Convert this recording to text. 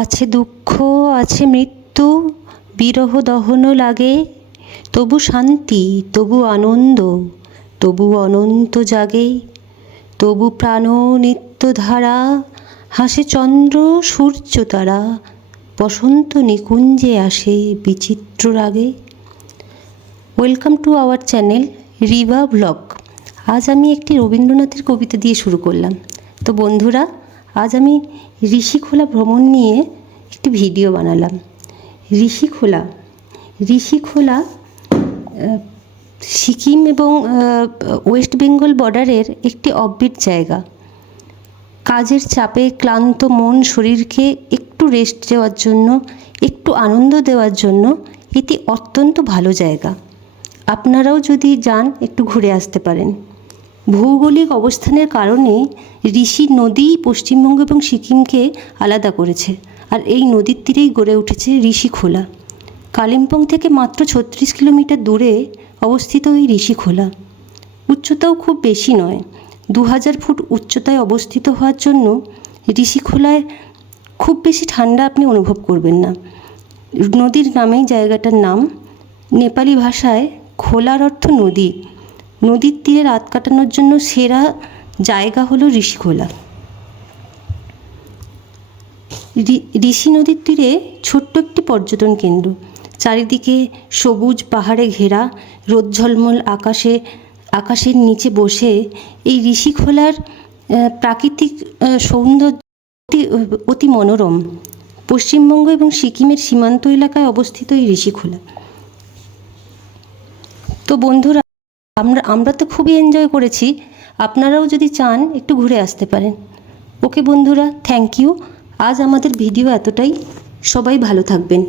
আছে দুঃখ, আছে মৃত্যু, বিরহ দহন লাগে, তবু শান্তি, তবু আনন্দ, তবু অনন্ত জাগে। তবু প্রাণ নিত্যধারা, হাসে চন্দ্র সূর্য তারা, বসন্ত নিকুঞ্জে আসে বিচিত্র রাগে। Welcome to our channel Riva blog. আজ আমি একটি রবীন্দ্রনাথের কবিতা দিয়ে শুরু করলাম। তো বন্ধুরা, আজ আমি ঋষিখোলা ভ্রমণ নিয়ে একটি ভিডিও বানালাম। ঋষিখোলা সিকিম এবং ওয়েস্ট বেঙ্গল বর্ডারের একটি অফবিট জায়গা। কাজের চাপে ক্লান্ত মন শরীরকে একটু রেস্ট দেওয়ার জন্য, একটু আনন্দ দেওয়ার জন্য এটি অত্যন্ত ভালো জায়গা। আপনারাও যদি যান একটু ঘুরে আসতে পারেন। ভৌগোলিক অবস্থানের কারণে ঋষি নদী পশ্চিমবঙ্গ এবং সিকিমকে আলাদা করেছে, আর এই নদীর তীরেই গড়ে উঠেছে ঋষিখোলা। কালিম্পং থেকে মাত্র 36 কিলোমিটার দূরে অবস্থিত এই ঋষিখোলা। উচ্চতাও খুব বেশি নয়, 2000 ফুট উচ্চতায় অবস্থিত হওয়ার জন্য ঋষিখোলায় খুব বেশি ঠান্ডা আপনি অনুভব করবেন না। নদীর নামেই জায়গাটার নাম। নেপালি ভাষায় খোলার অর্থ নদী। নদীর তীরে রাত কাটানোর জন্য সেরা জায়গা হলো ঋষিখোলা। ঋষি নদীর তীরে ছোট্ট একটি পর্যটন কেন্দ্র, চারিদিকে সবুজ পাহাড়ে ঘেরা, রোদ ঝলমল আকাশের নিচে বসে এই ঋষিখোলার প্রাকৃতিক সৌন্দর্য অতি মনোরম। পশ্চিমবঙ্গ এবং সিকিমের সীমান্ত এলাকায় অবস্থিত এই ঋষিখোলা। তো বন্ধুরা, আমরা তো খুবই এনজয় করেছি। আপনারাও যদি চান একটু ঘুরে আসতে পারেন। ওকে বন্ধুরা, থ্যাংক ইউ। আজ আমাদের ভিডিও এতটাই। সবাই ভালো থাকবেন।